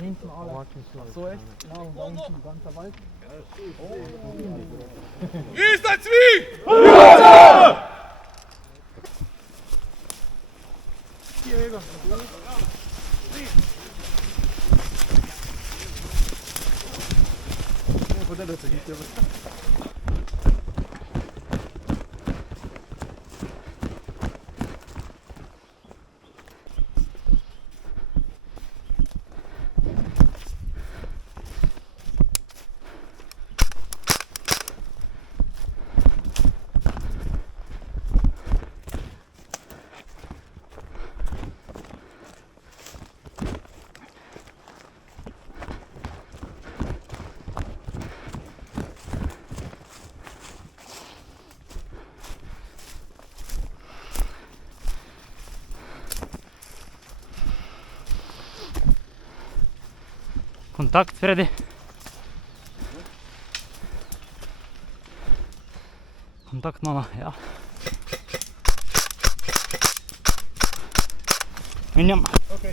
hinten alle. So echt? Ja, und da hinten ein ganzer Wald. Wie ist das Zwie? Hier, Jäger. Kontakt, Freddy. Kontakt, Mama, ja. Minjam. Okay,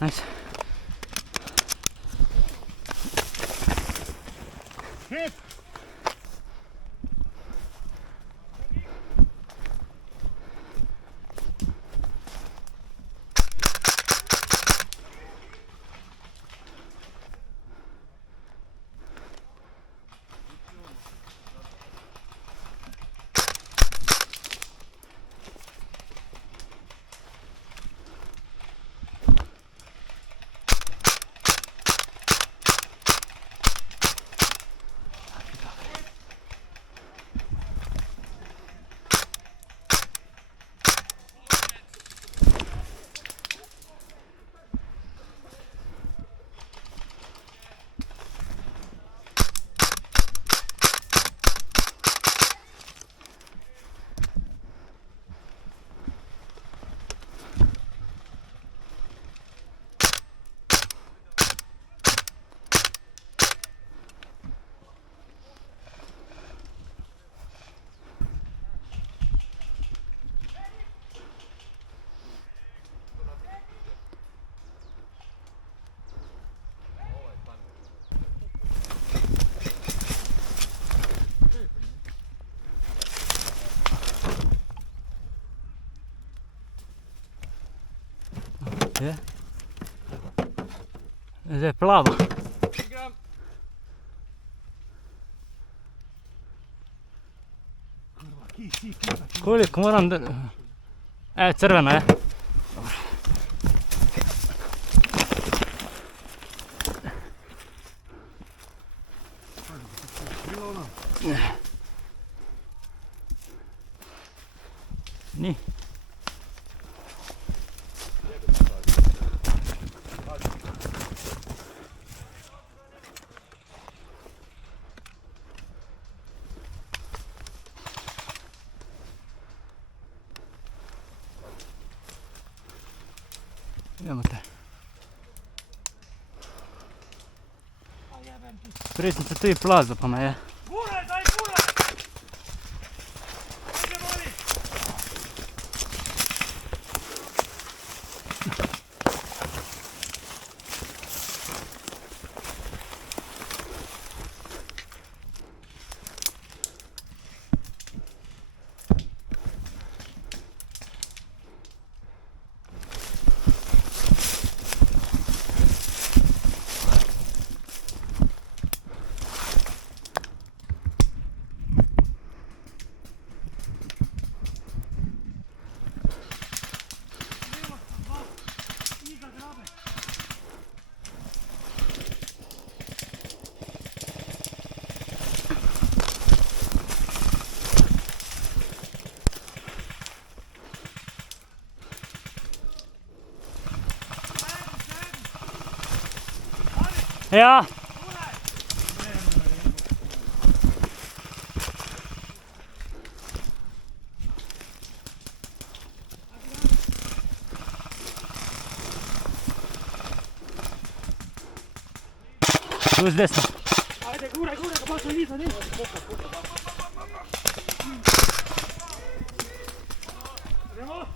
Nice. hit! Je. Se plava. Koliko moram da... crvena je. Ni. Idemo te. Prije sam se tu i plazao pa me je. Guraj, daj guraj! Ajde, moli! Ja. Tu s desna. Ajde, guraj, guraj, da počne iza, ne? Idemo!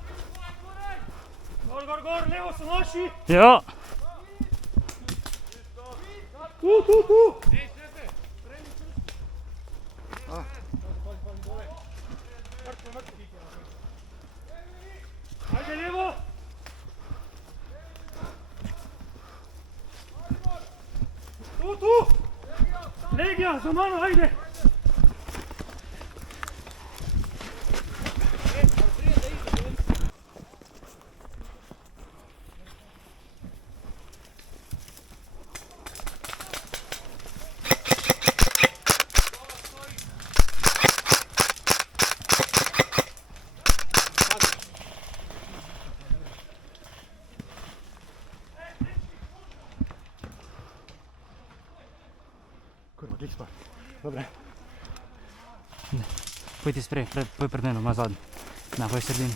Gor, gor, gor, levo su naši! Jo. Tu! Ajde lijevo! Tu! Legija, za mano, ajde! Kurva, gdje spaj? Dobre. Poj ti sprej, poj pred menom, ima zadnji. Na, poj sredini.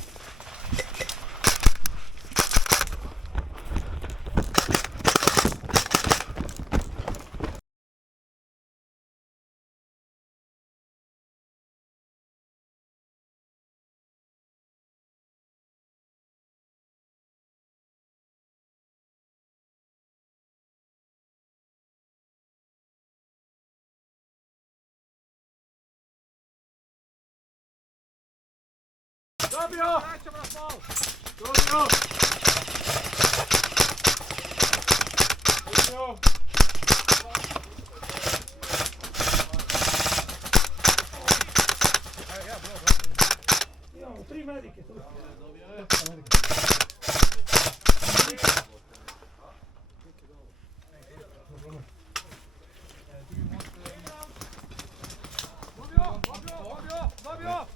Dobio! Dobio! Imamo 3 medike tu. Dobio!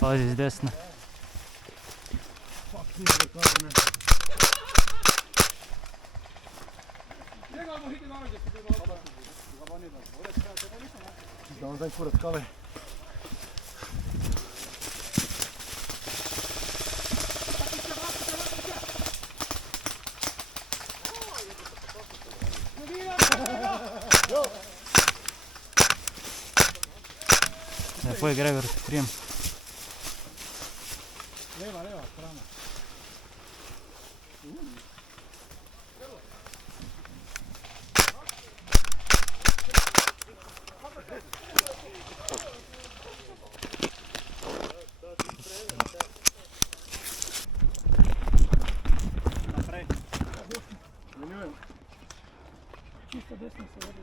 Pazi z desna. Da vam daj kurac kale. Poj Gregor, prijem. Leva, strana. Čisto desno se vodi.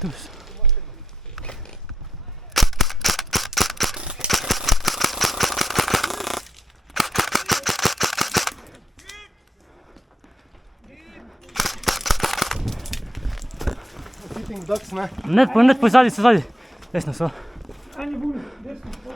Tu su. Sitting ducks, ne? Net poj zadnji se zadnji. Desno so. Anje buni, desno.